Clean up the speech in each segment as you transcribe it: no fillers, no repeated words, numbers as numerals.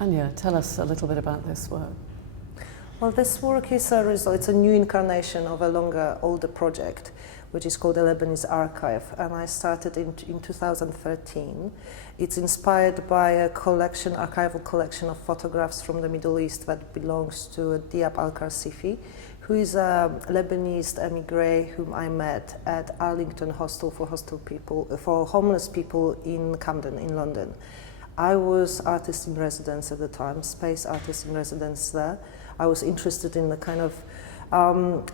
Ania, tell us a little bit about this work. Well, this work is a result, it's a new incarnation of a older project, which is called A Lebanese Archive, and I started in 2013. It's inspired by a collection, archival collection of photographs from the Middle East that belongs to Diab Alkarssifi, who is a Lebanese emigre whom I met at Arlington hostel for homeless people in Camden in London. I was artist in residence at the time, space artist in residence there. I was interested in the kind of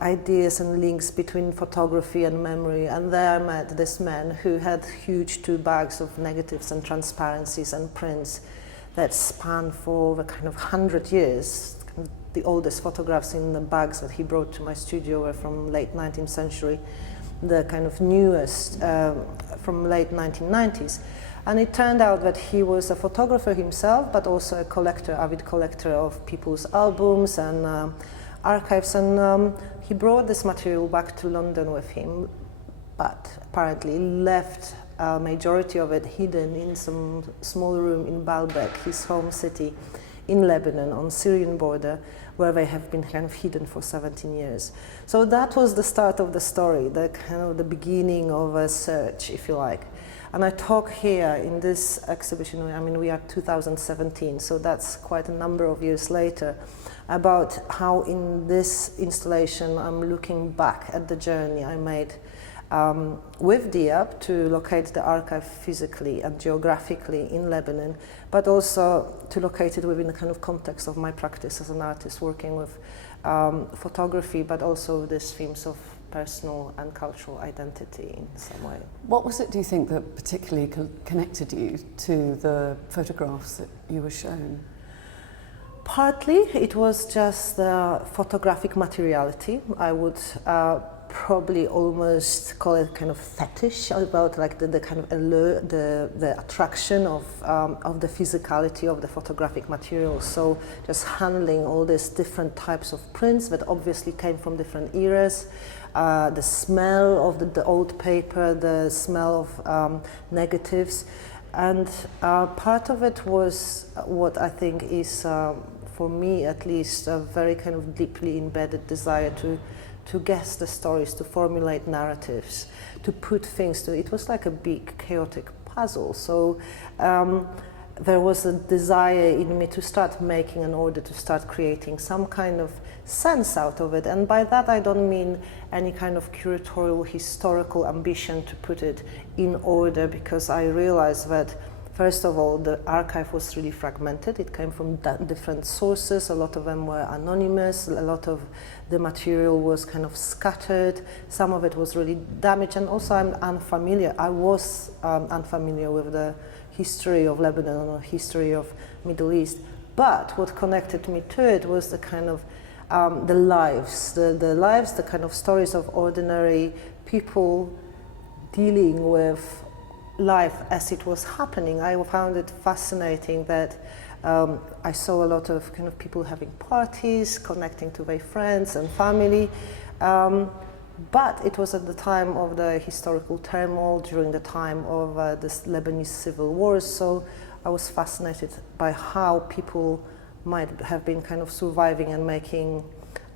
ideas and links between photography and memory, and there I met this man who had huge 2 bags of negatives and transparencies and prints that span for over kind of 100 years. The oldest photographs in the bags that he brought to my studio were from late 19th century, the kind of newest from late 1990s. And it turned out that he was a photographer himself, but also a collector, avid collector of people's albums and archives. And he brought this material back to London with him, but apparently left a majority of it hidden in some small room in Baalbek, his home city in Lebanon, on Syrian border, where they have been kind of hidden for 17 years. So that was the start of the story, the kind of the beginning of a search, if you like. And I talk here in this exhibition, I mean, we are 2017, so that's quite a number of years later, about how in this installation I'm looking back at the journey I made with Diab to locate the archive physically and geographically in Lebanon, but also to locate it within the kind of context of my practice as an artist, working with photography, but also these themes of personal and cultural identity in some way. What was it, do you think, that particularly connected you to the photographs that you were shown? Partly it was just the photographic materiality. I would probably almost call it kind of fetish about like the kind of allure, the attraction of the physicality of the photographic material. So just handling all these different types of prints that obviously came from different eras, the smell of the old paper, the smell of negatives, and part of it was what I think is, for me at least, a very kind of deeply embedded desire to guess the stories, to formulate narratives, to put things to it. Was like a big chaotic puzzle. So there was a desire in me to start making an order, to start creating some kind of sense out of it. And by that I don't mean any kind of curatorial historical ambition to put it in order, because I realized that first of all, the archive was really fragmented. It came from different sources. A lot of them were anonymous. A lot of the material was kind of scattered. Some of it was really damaged. And also I'm unfamiliar. I was unfamiliar with the history of Lebanon or history of Middle East. But what connected me to it was the kind of the lives, the kind of stories of ordinary people dealing with life as it was happening. I found it fascinating that I saw a lot of kind of people having parties, connecting to their friends and family, but it was at the time of the historical turmoil, during the time of the Lebanese civil wars, so I was fascinated by how people might have been kind of surviving and making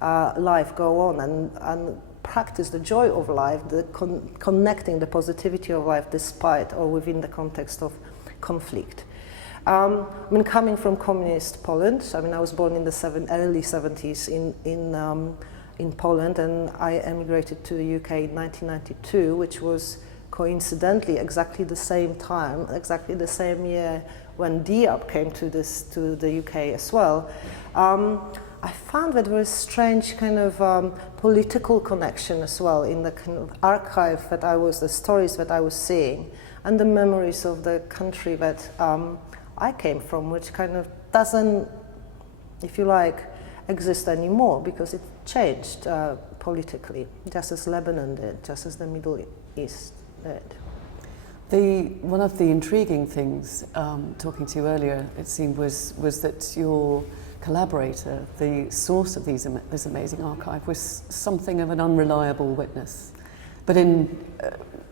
life go on and practice the joy of life, connecting the positivity of life despite or within the context of conflict. I mean, coming from communist Poland, I mean, I was born in the early 70s in Poland, and I emigrated to the UK in 1992, which was coincidentally exactly the same time, exactly the same year when Diab came to the UK as well. I found that there was a strange kind of political connection as well in the kind of archive that the stories that I was seeing, and the memories of the country that I came from, which kind of doesn't, if you like, exist anymore because it changed politically, just as Lebanon did, just as the Middle East did. One of the intriguing things, talking to you earlier, it seemed, was that your collaborator, the source of this amazing archive, was something of an unreliable witness, but in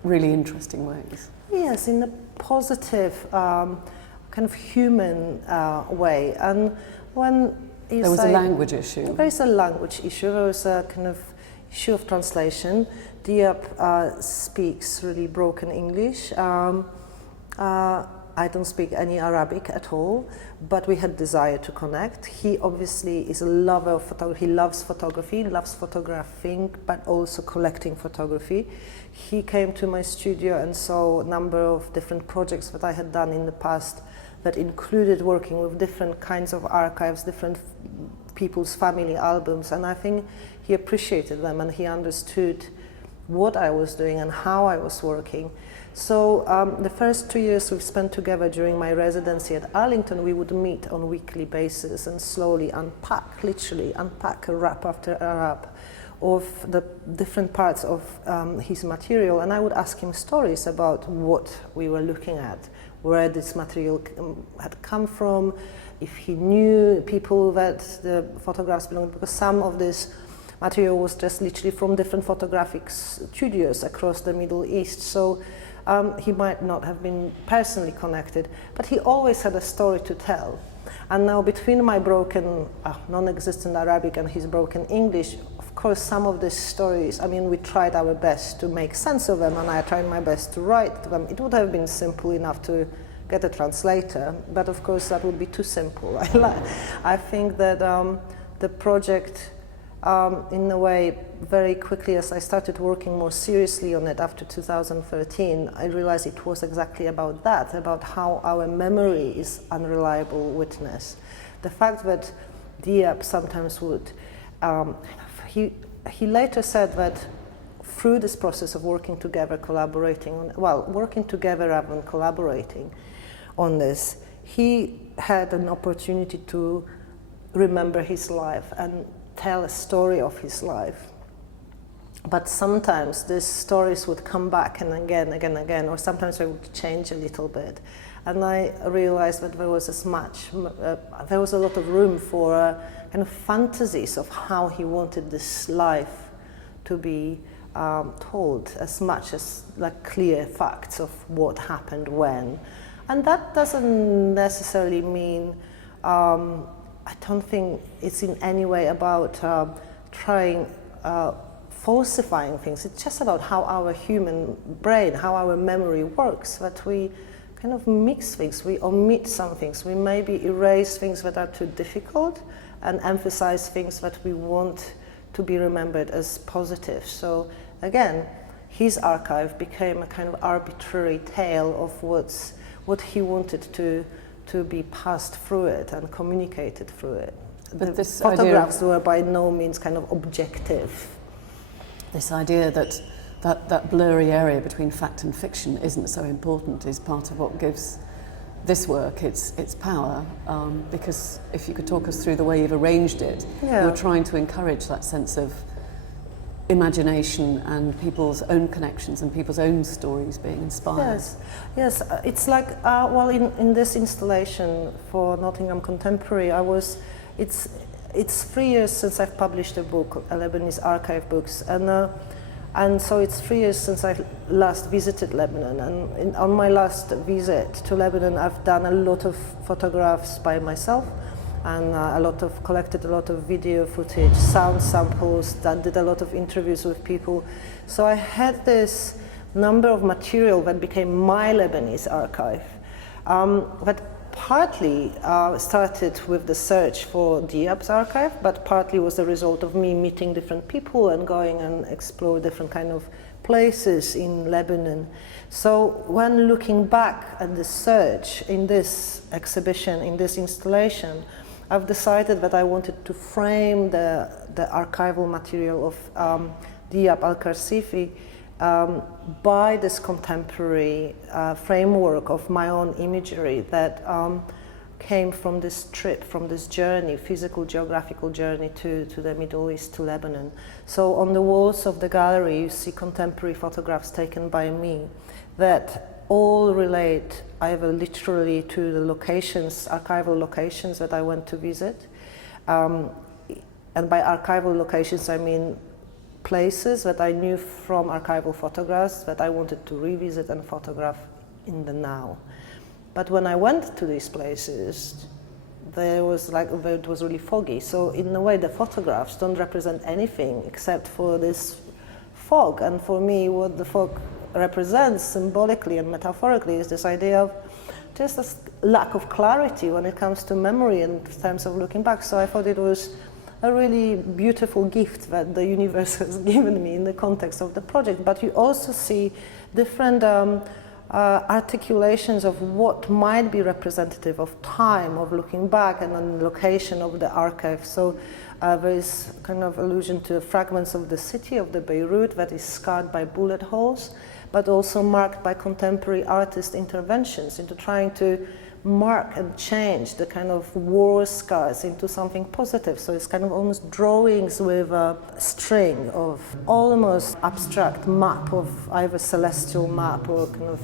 really interesting ways. Yes, in a positive kind of human way. And when there was a language issue. There is a language issue. There was a kind of issue of translation. Diab speaks really broken English. I don't speak any Arabic at all, but we had desire to connect. He obviously is a lover of photography. He loves photography, loves photographing, but also collecting photography. He came to my studio and saw a number of different projects that I had done in the past that included working with different kinds of archives, different people's family albums, and I think he appreciated them and he understood what I was doing and how I was working. So the first 2 years we've spent together during my residency at Arlington, we would meet on a weekly basis and slowly unpack, literally unpack a wrap after a wrap of the different parts of his material, and I would ask him stories about what we were looking at, where this material had come from, if he knew people that the photographs belonged, because some of this material was just literally from different photographic studios across the Middle East. So he might not have been personally connected, but he always had a story to tell. And now between my broken, non-existent Arabic and his broken English, of course some of these stories, I mean, we tried our best to make sense of them and I tried my best to write them. It would have been simple enough to get a translator, but of course that would be too simple. I think that the project, in a way, very quickly as I started working more seriously on it after 2013, I realized it was exactly about that, about how our memory is unreliable witness. The fact that Diab sometimes would, he later said that through this process of working together, collaborating on, well, working together rather than collaborating on this, he had an opportunity to remember his life and tell a story of his life. But sometimes these stories would come back and again, or sometimes they would change a little bit. And I realized that there was there was a lot of room for kind of fantasies of how he wanted this life to be told, as much as like clear facts of what happened when. And that doesn't necessarily mean, I don't think it's in any way about trying falsifying things. It's just about how our human brain, how our memory works, that we kind of mix things, we omit some things, we maybe erase things that are too difficult and emphasize things that we want to be remembered as positive. So again, his archive became a kind of arbitrary tale of what he wanted to be passed through it and communicated through it. But the photographs were by no means kind of objective. This idea that blurry area between fact and fiction isn't so important is part of what gives this work its power, because if you could talk us through the way you've arranged it, you're trying to encourage that sense of imagination and people's own connections and people's own stories being inspired. Yes. It's like well, in this installation for Nottingham Contemporary, it's 3 years since I've published a book, A Lebanese Archive books, and so it's 3 years since I last visited Lebanon. And on my last visit to Lebanon, I've done a lot of photographs by myself, and collected a lot of video footage, sound samples, did a lot of interviews with people. So I had this number of material that became my Lebanese archive, that partly started with the search for Diab's archive, but partly was a result of me meeting different people and going and explore different kind of places in Lebanon. So when looking back at the search in this exhibition, in this installation, I've decided that I wanted to frame the archival material of Diab Alkarssifi by this contemporary framework of my own imagery that came from this trip, from this journey, physical, geographical journey to the Middle East, to Lebanon. So on the walls of the gallery you see contemporary photographs taken by me that all relate either literally to the locations, archival locations that I went to visit. And by archival locations I mean places that I knew from archival photographs that I wanted to revisit and photograph in the now. But when I went to these places, it was really foggy. So in a way, the photographs don't represent anything except for this fog. And for me, what the fog represents symbolically and metaphorically is this idea of just a lack of clarity when it comes to memory in terms of looking back. So I thought it was a really beautiful gift that the universe has given me in the context of the project. But you also see different articulations of what might be representative of time, of looking back, and on the location of the archive. So there is kind of allusion to fragments of the city of the Beirut that is scarred by bullet holes, but also marked by contemporary artist interventions into trying to mark and change the kind of war scars into something positive. So it's kind of almost drawings with a string of almost abstract map of either celestial map or kind of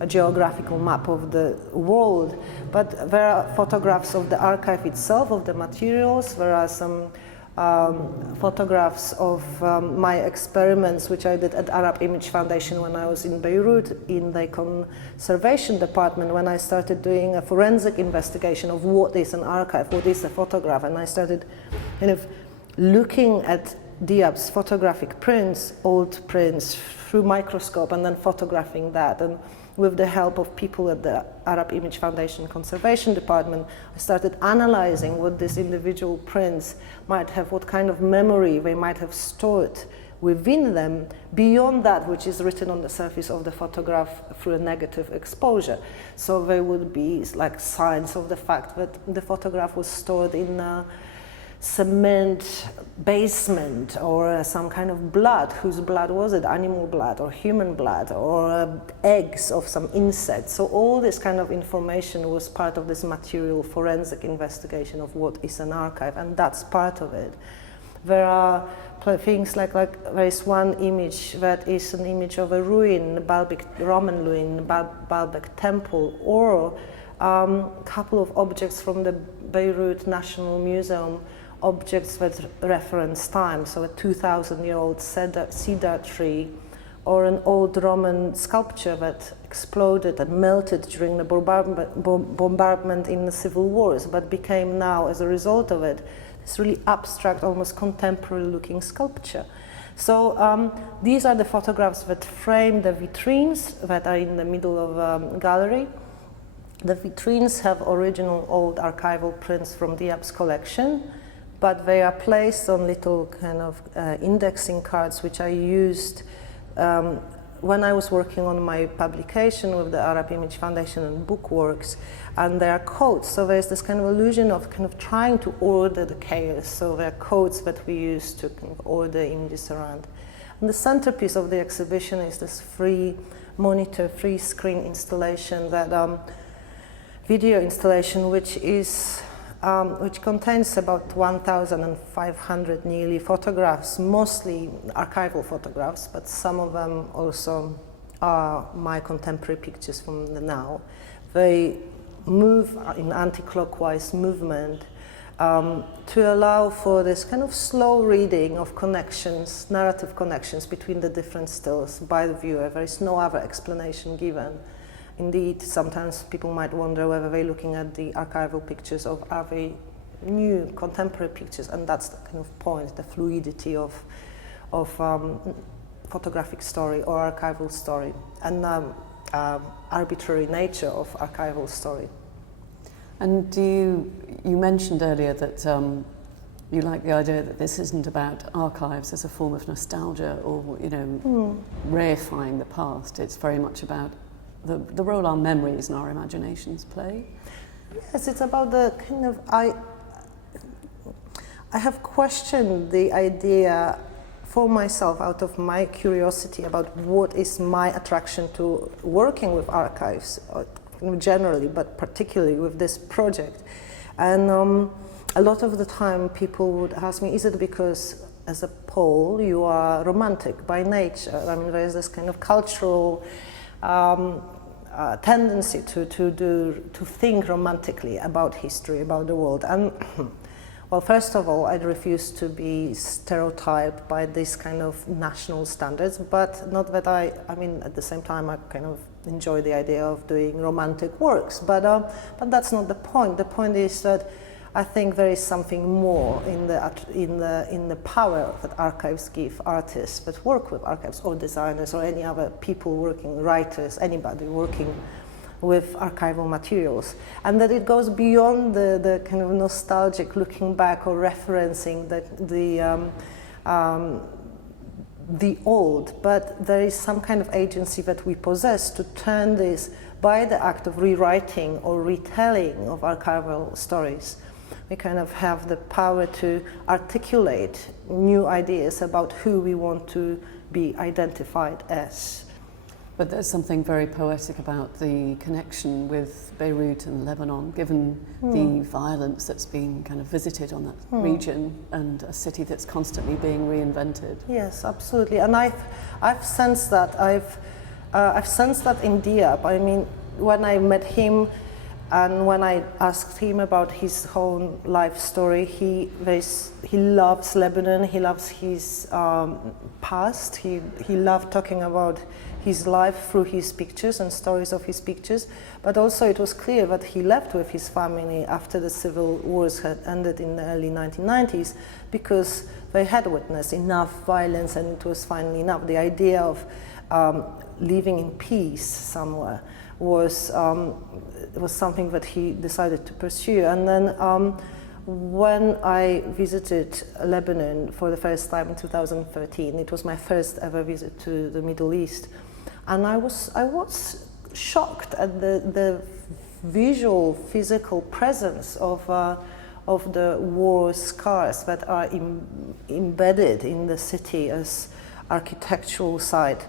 a geographical map of the world. But there are photographs of the archive itself, of the materials. There are some photographs of my experiments, which I did at Arab Image Foundation when I was in Beirut in the conservation department, when I started doing a forensic investigation of what is an archive, what is a photograph. And I started kind of looking at Diab's photographic prints, old prints, through microscope, and then photographing that. And with the help of people at the Arab Image Foundation Conservation Department, I started analyzing what these individual prints might have, what kind of memory they might have stored within them, beyond that which is written on the surface of the photograph through a negative exposure. So there would be like signs of the fact that the photograph was stored in a cement basement, or some kind of blood. Whose blood was it? Animal blood or human blood, or eggs of some insect. So all this kind of information was part of this material forensic investigation of what is an archive, and that's part of it. There are things like there is one image that is an image of a ruin, Baalbek Roman ruin, Baalbek temple, or a couple of objects from the Beirut National Museum, objects that reference time, so a 2,000-year-old cedar tree, or an old Roman sculpture that exploded and melted during the bombardment in the civil wars, but became now, as a result of it, this really abstract, almost contemporary-looking sculpture. So these are the photographs that frame the vitrines that are in the middle of a gallery. The vitrines have original old archival prints from Diab's collection, but they are placed on little kind of indexing cards, which I used when I was working on my publication with the Arab Image Foundation and Bookworks, and there are codes. So there's this kind of illusion of kind of trying to order the chaos. So there are codes that we use to kind of order images around. And the centerpiece of the exhibition is this free monitor, free screen installation, that video installation, which is which contains about 1,500 nearly photographs, mostly archival photographs, but some of them also are my contemporary pictures from the now. They move in anti-clockwise movement to allow for this kind of slow reading of connections, narrative connections between the different stills by the viewer. There is no other explanation given. Indeed, sometimes people might wonder whether they're looking at the archival pictures or are they new contemporary pictures, and that's the kind of point, the fluidity of photographic story or archival story, and arbitrary nature of archival story. And you mentioned earlier that you like the idea that this isn't about archives as a form of nostalgia or reifying the past. It's very much about the role our memories and our imaginations play. Yes, it's about the kind of, I have questioned the idea for myself out of my curiosity about what is my attraction to working with archives generally, but particularly with this project. And a lot of the time people would ask me, is it because as a Pole you are romantic by nature? I mean, there is this kind of cultural tendency to think romantically about history, about the world. And well, first of all, I refuse to be stereotyped by this kind of national standards, but not that I mean, at the same time, I kind of enjoy the idea of doing romantic works. But that's not the point. The point is that I think there is something more in the power that archives give artists that work with archives, or designers, or any other people working, writers, anybody working with archival materials, and that it goes beyond the kind of nostalgic looking back or referencing the old, but there is some kind of agency that we possess to turn this, by the act of rewriting or retelling of archival stories. We kind of have the power to articulate new ideas about who we want to be identified as. But there's something very poetic about the connection with Beirut and Lebanon, given the violence that's been kind of visited on that region, and a city that's constantly being reinvented. Yes, absolutely. And I've sensed that. I've sensed that in Diab. I mean, when I met him, and when I asked him about his whole life story, he loves Lebanon, he loves his past, he loved talking about his life through his pictures and stories of his pictures, but also it was clear that he left with his family after the civil wars had ended in the early 1990s, because they had witnessed enough violence and it was finally enough. The idea of living in peace somewhere was something that he decided to pursue. And then when I visited Lebanon for the first time in 2013, it was my first ever visit to the Middle East, and I was shocked at the visual, physical presence of the war scars that are embedded in the city as architectural site.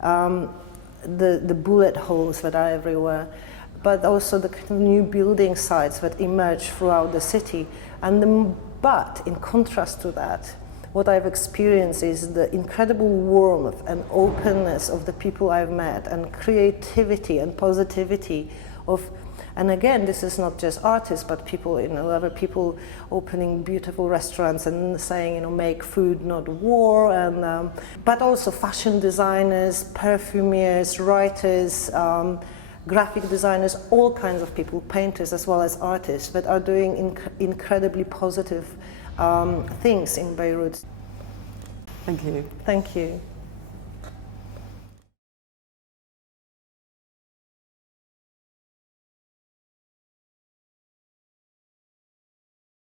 The bullet holes that are everywhere, but also the kind of new building sites that emerge throughout the city. But in contrast to that, what I've experienced is the incredible warmth and openness of the people I've met, and creativity and positivity of. And again, this is not just artists, but people, other people opening beautiful restaurants and saying, make food, not war, and but also fashion designers, perfumers, writers, graphic designers, all kinds of people, painters as well as artists, that are doing incredibly positive things in Beirut. Thank you. Thank you.